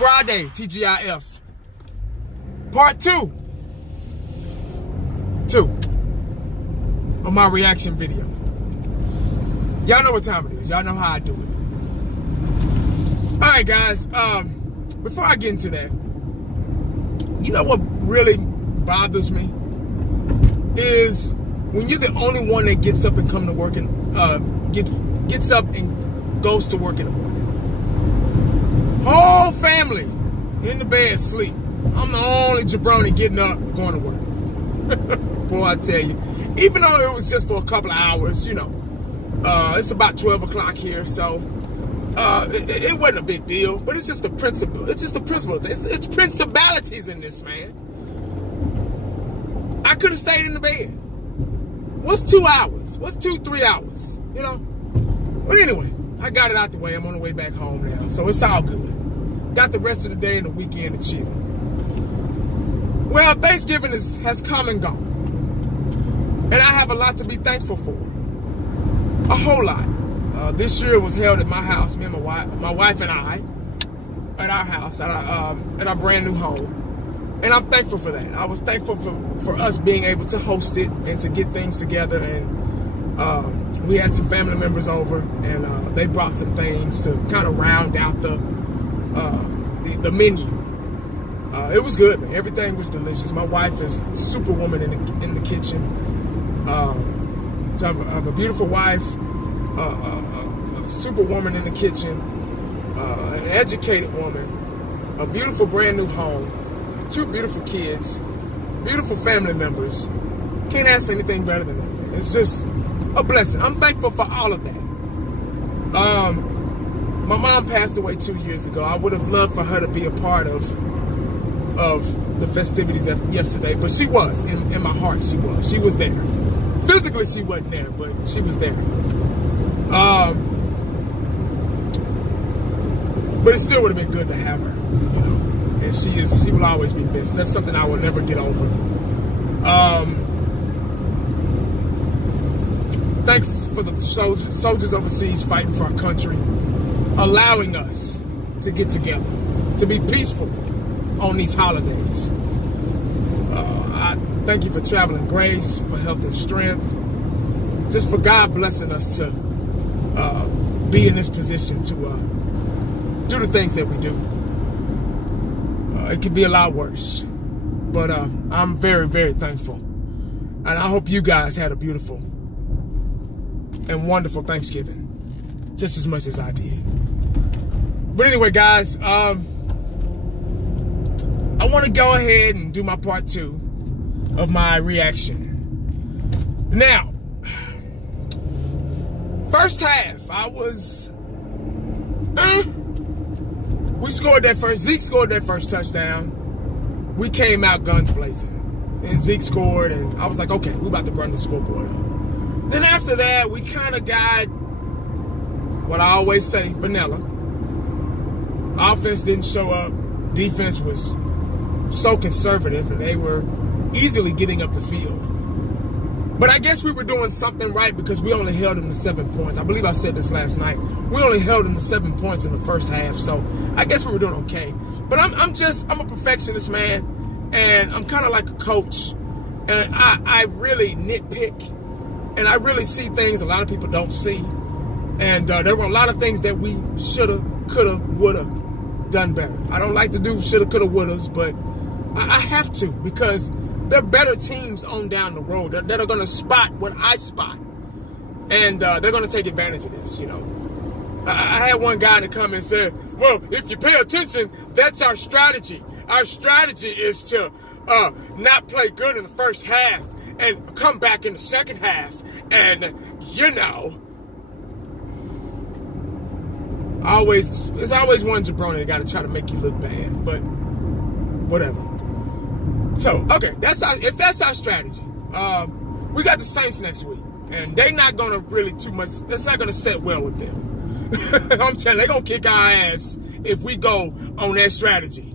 Friday, TGIF. Part 2 of my reaction video. Y'all know what time it is. Y'all know how I do it. Alright guys, before I get into that, you know what really bothers me? Is when you're the only one that gets up and come to work and gets up and goes to work in the morning. Whole family in the bed asleep. I'm the only jabroni getting up and going to work. Boy, I tell you, even though it was just for a couple of hours, you know, it's about 12 o'clock here, so it wasn't a big deal. But it's just a principle. It's just a principle thing. It's principalities in this, man. I could have stayed in the bed. What's 2 hours? What's 2-3 hours? You know? But anyway, I got it out the way. I'm on the way back home now, so it's all good. Got the rest of the day and the weekend to chill. Well, Thanksgiving has come and gone. And I have a lot to be thankful for. A whole lot. This year it was held at my house, me and my wife and I, at our house, at our brand new home. And I'm thankful for that. I was thankful for us being able to host it and to get things together. And we had some family members over, and they brought some things to kind of round out the menu. It was good, man. Everything was delicious. My wife is a superwoman in the kitchen. So I have a beautiful wife, a superwoman in the kitchen, an educated woman, a beautiful brand new home, 2 beautiful kids, beautiful family members. Can't ask for anything better than that, man. It's just a blessing. I'm thankful for all of that. My mom passed away 2 years ago. I would have loved for her to be a part of the festivities yesterday, but she was in my heart. She was there. Physically she wasn't there, but she was there. But it still would have been good to have her, you know. And she will always be missed. That's something I will never get over. Thanks for the soldiers overseas fighting for our country, allowing us to get together, to be peaceful on these holidays. I thank you for traveling grace, for health and strength, just for God blessing us to be in this position to do the things that we do. It could be a lot worse, but I'm very, very thankful. And I hope you guys had a beautiful and wonderful Thanksgiving, just as much as I did. But anyway, guys, I want to go ahead and do my part 2 of my reaction. Now, first half, I was, we scored that first, Zeke scored that first touchdown. We came out guns blazing. And Zeke scored, and I was like, okay, we're about to run the scoreboard up. Then after that, we kind of got, what I always say, vanilla. Offense didn't show up. Defense was so conservative, and they were easily getting up the field. But I guess we were doing something right because we only held them to 7 points. I believe I said this last night. We only held them to 7 points in the first half, so I guess we were doing okay. But I'm a perfectionist, man, and I'm kind of like a coach, and I really nitpick, and I really see things a lot of people don't see. And there were a lot of things that we shoulda, coulda, woulda done better. I don't like to do shoulda, coulda, wouldas, but I have to, because there are better teams on down the road that are going to spot what I spot. And they're going to take advantage of this, you know. I had one guy to come and say, well, if you pay attention, that's our strategy. Our strategy is to not play good in the first half and come back in the second half. And, you know, it's always one jabroni that got to try to make you look bad, but whatever. So, okay, if that's our strategy. We got the Saints next week, and they're not going to really too much, that's not going to set well with them. I'm telling you, they're going to kick our ass if we go on that strategy.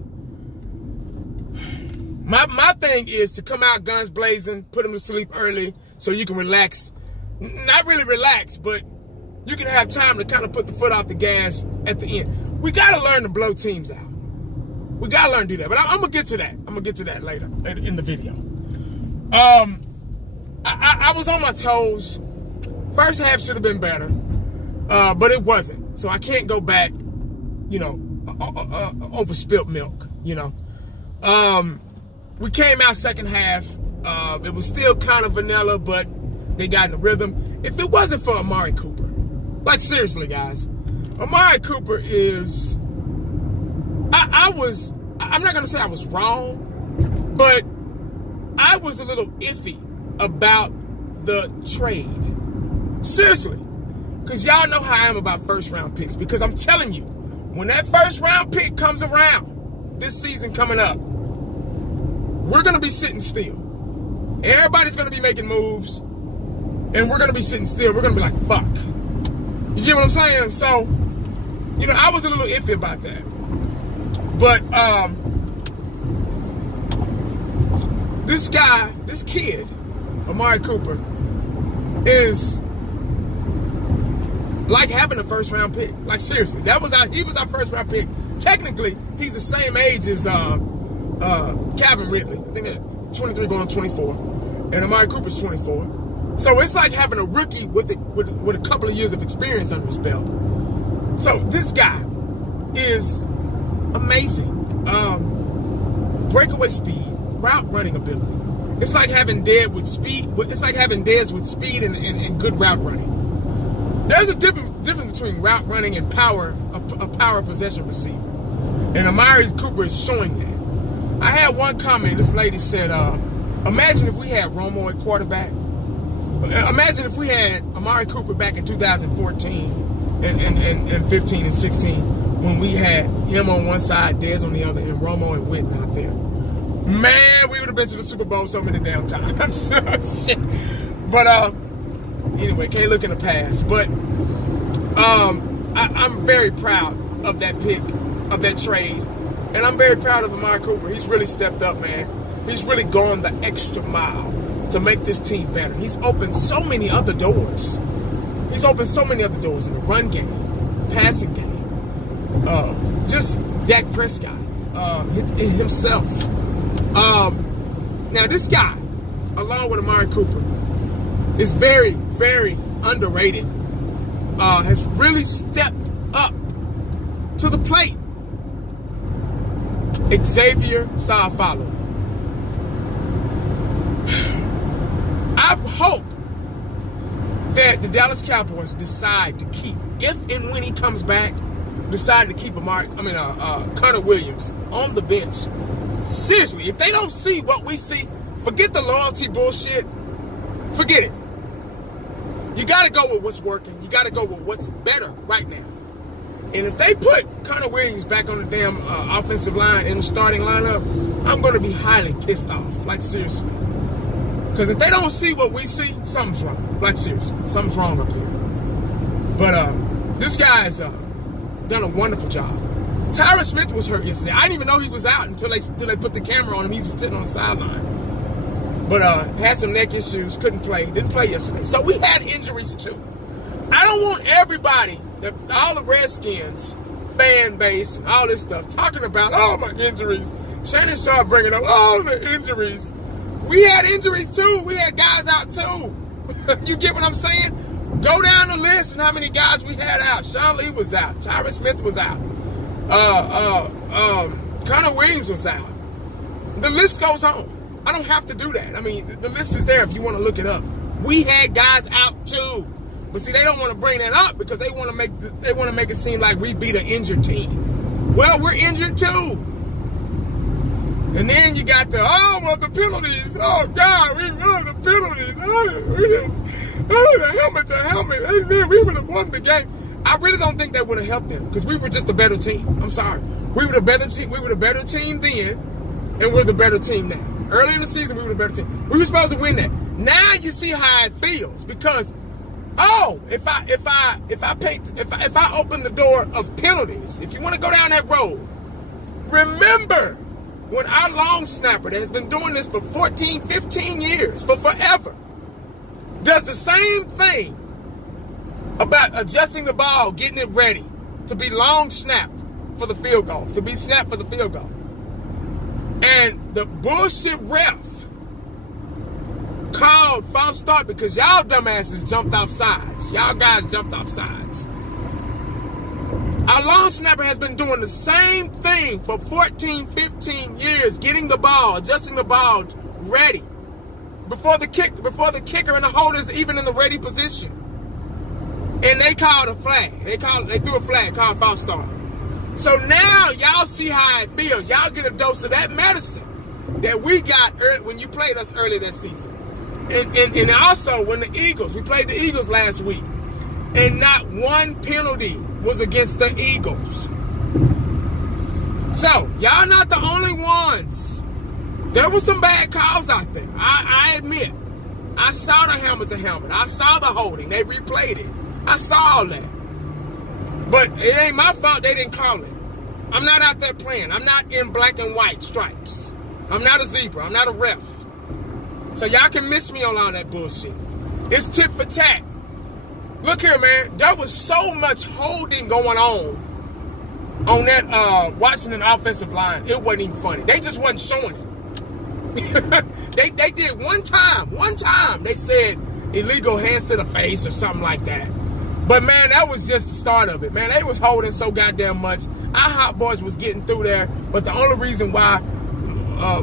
My thing is to come out guns blazing, put them to sleep early so you can relax. Not really relax, but you can have time to kind of put the foot off the gas at the end. We got to learn to blow teams out. We gotta learn to do that. But I'm gonna get to that. I'm gonna get to that later in the video. I was on my toes. First half should have been better, but it wasn't. So I can't go back, you know, over spilt milk, you know. We came out second half. It was still kind of vanilla, but they got in the rhythm. If it wasn't for Amari Cooper, like seriously, guys, Amari Cooper is, I'm not going to say I was wrong, but I was a little iffy about the trade. Seriously. Because y'all know how I am about first round picks. Because I'm telling you, when that first round pick comes around, this season coming up, we're going to be sitting still. Everybody's going to be making moves. And we're going to be sitting still. We're going to be like, fuck. You get what I'm saying? So, you know, I was a little iffy about that. But, this guy, this kid, Amari Cooper, is like having a first round pick. Like seriously, he was our first round pick. Technically, he's the same age as Calvin Ridley. I think they're 23 going on 24. And Amari Cooper's 24. So it's like having a rookie with a couple of years of experience under his belt. So this guy is amazing. Breakaway speed, route running ability. It's like having Dez with speed. It's like having Dez with speed and good route running. There's a difference between route running and a power possession receiver. And Amari Cooper is showing that. I had one comment. This lady said, imagine if we had Romo at quarterback. Imagine if we had Amari Cooper back in 2014 and 15 and 16 when we had him on one side, Dez on the other, and Romo and Witten out there. Man, we would have been to the Super Bowl so many damn times. Shit. But anyway, can't look in the past. But I'm very proud of that pick, of that trade. And I'm very proud of Amari Cooper. He's really stepped up, man. He's really gone the extra mile to make this team better. He's opened so many other doors. He's opened so many other doors in the run game, the passing game. Just Dak Prescott himself. Now this guy, along with Amari Cooper, is very, very underrated. Has really stepped up to the plate. Xavier Sauer-Follow. I hope that the Dallas Cowboys decide to keep, if and when he comes back, decide to keep Connor Williams on the bench. Seriously, if they don't see what we see, forget the loyalty bullshit. Forget it. You got to go with what's working. You got to go with what's better right now. And if they put Connor Williams back on the damn offensive line in the starting lineup, I'm going to be highly pissed off. Like, seriously. Because if they don't see what we see, something's wrong. Like, seriously. Something's wrong up here. But this guy's done a wonderful job. Tyron Smith was hurt yesterday. I didn't even know he was out until they put the camera on him. He was sitting on the sideline. But had some neck issues, couldn't play. Didn't play yesterday. So we had injuries too. I don't want everybody, all the Redskins fan base, and all this stuff, talking about, oh, my injuries. Shannon started bringing up all the injuries. We had injuries too. We had guys out too. You get what I'm saying? Go down the list and how many guys we had out. Sean Lee was out. Tyron Smith was out. Connor Williams was out. The list goes on. I don't have to do that. I mean, the list is there if you want to look it up. We had guys out too. But see, they don't want to bring that up because they want to make it seem like we beat an injured team. Well, we're injured too. And then you got the penalties. Oh, God, we run the penalties. The helmet to helmet. And then we would have won the game. I really don't think that would have helped them because we were just a better team. I'm sorry. We were the better team. We were the better team then, and we're the better team now. Early in the season, we were the better team. We were supposed to win that. Now you see how it feels because, if I open the door of penalties, if you want to go down that road, remember when our long snapper that has been doing this for 14, 15 years, for forever, does the same thing about adjusting the ball, getting it ready to be long snapped for the field goal, to be snapped for the field goal. And the bullshit ref called false start because y'all dumbasses jumped off sides. Y'all guys jumped off sides. Our long snapper has been doing the same thing for 14, 15 years, getting the ball, adjusting the ball ready before the kicker and the holder is even in the ready position. And they called a flag. They threw a flag called false start. So now y'all see how it feels. Y'all get a dose of that medicine that we got when you played us earlier this season. And also when we played the Eagles last week, and not one penalty was against the Eagles. So y'all not the only ones. There were some bad calls out there. I admit. I saw the helmet to helmet. I saw the holding. They replayed it. I saw all that. But it ain't my fault they didn't call it. I'm not out there playing. I'm not in black and white stripes. I'm not a zebra. I'm not a ref. So y'all can miss me on all that bullshit. It's tit for tat. Look here, man. There was so much holding going on that Washington offensive line. It wasn't even funny. They just wasn't showing it. they did one time. One time they said illegal hands to the face or something like that. But, man, that was just the start of it, man. They was holding so goddamn much. Our hot boys was getting through there. But the only reason why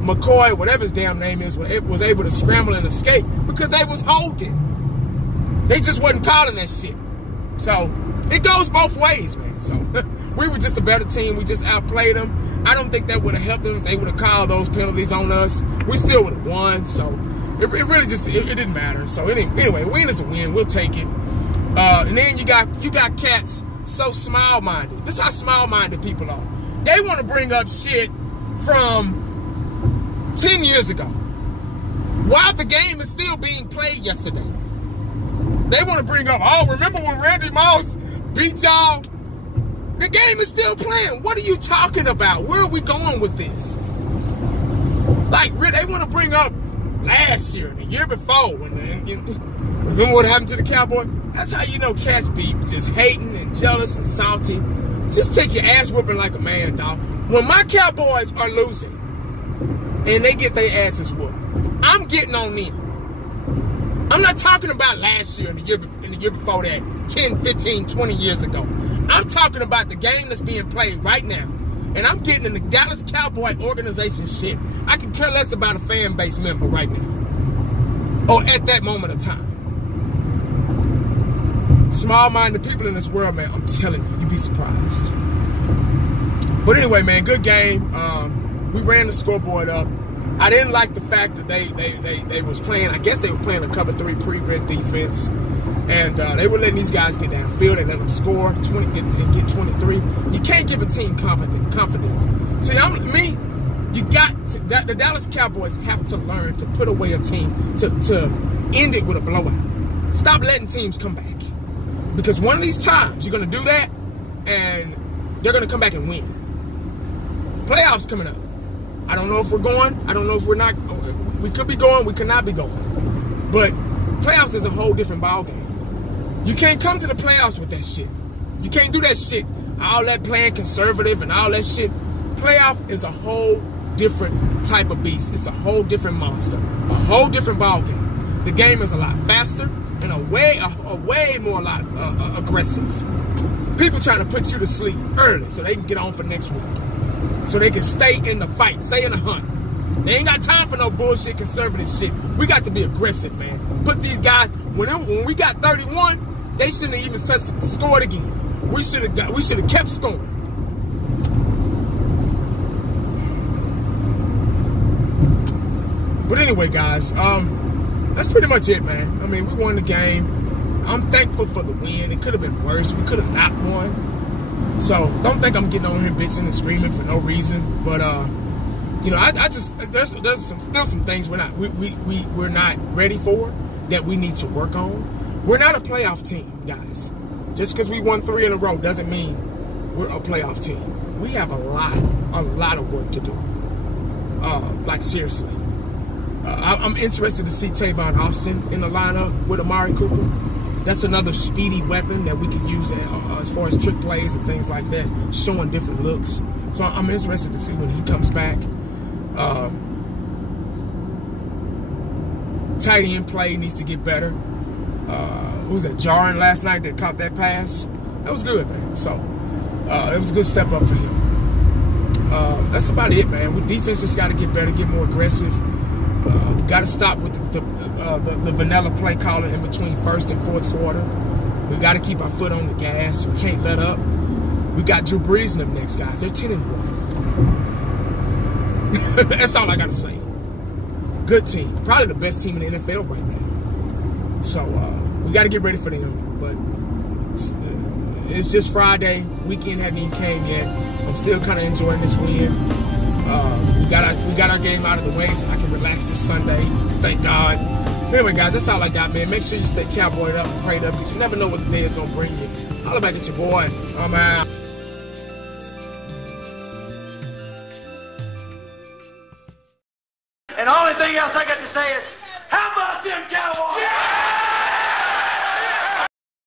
McCoy, whatever his damn name is, was able to scramble and escape because they was holding. They just wasn't calling that shit. So, it goes both ways, man. So, we were just a better team. We just outplayed them. I don't think that would have helped them if they would have called those penalties on us. We still would have won. So, it really just, it didn't matter. So, anyway, win is a win. We'll take it. And then you got cats so small-minded. This is how small-minded people are. They want to bring up shit from 10 years ago while the game is still being played yesterday. They want to bring up, oh, remember when Randy Moss beat y'all? The game is still playing. What are you talking about? Where are we going with this? Like, they want to bring up last year, the year before, remember what happened to the Cowboys? That's how you know cats be just hating and jealous and salty. Just take your ass whooping like a man, dog. When my Cowboys are losing and they get their asses whooped, I'm getting on them. I'm not talking about last year and the year before that, 10, 15, 20 years ago. I'm talking about the game that's being played right now. And I'm getting in the Dallas Cowboy organization shit. I can care less about a fan base member right now. Or at that moment of time. Small-minded people in this world, man, I'm telling you, you'd be surprised. But anyway, man, good game. We ran the scoreboard up. I didn't like the fact that they was playing, I guess they were playing a cover 3 prevent defense. And they were letting these guys get downfield and let them score 20 and get 23. You can't give a team confidence. See, you got to, the Dallas Cowboys have to learn to put away a team to end it with a blowout. Stop letting teams come back. Because one of these times you're going to do that and they're going to come back and win. Playoffs coming up. I don't know if we're going. I don't know if we're not. We could be going. We could not be going. But playoffs is a whole different ballgame. You can't come to the playoffs with that shit. You can't do that shit. All that playing conservative and all that shit. Playoff is a whole different type of beast. It's a whole different monster. A whole different ballgame. The game is a lot faster and a way more aggressive. People trying to put you to sleep early so they can get on for next week. So they can stay in the fight, stay in the hunt. They ain't got time for no bullshit, conservative shit. We got to be aggressive, man. Put these guys, when we got 31, they shouldn't have even scored again. We should have kept scoring. But anyway, guys, that's pretty much it, man. I mean, we won the game. I'm thankful for the win. It could have been worse. We could have not won. So don't think I'm getting on here bitching and screaming for no reason. But you know, I just there's still some things we're not ready for that we need to work on. We're not a playoff team, guys. Just because we won 3 in a row doesn't mean we're a playoff team. We have a lot of work to do. Like seriously. I'm interested to see Tavon Austin in the lineup with Amari Cooper. That's another speedy weapon that we can use as far as trick plays and things like that, showing different looks. So I'm interested to see when he comes back. Tight end play needs to get better. Who was that? Jarring last night that caught that pass. That was good, man. So it was a good step up for him. That's about it, man. With defense, just got to get better, get more aggressive. We got to stop with the vanilla play calling in between first and fourth quarter. We got to keep our foot on the gas. We can't let up. We got Drew Brees and them next guys. They're 10-1. That's all I got to say. Good team. Probably the best team in the NFL right now. So we got to get ready for them. But it's just Friday. Weekend hadn't even came yet. I'm still kind of enjoying this win. We got our game out of the way so I can relax this Sunday. Thank God. Anyway, guys, that's all I got, man. Make sure you stay cowboyed up and prayed up because you never know what the day is going to bring you. Holla back at your boy. I'm out. And the only thing else I got to say is,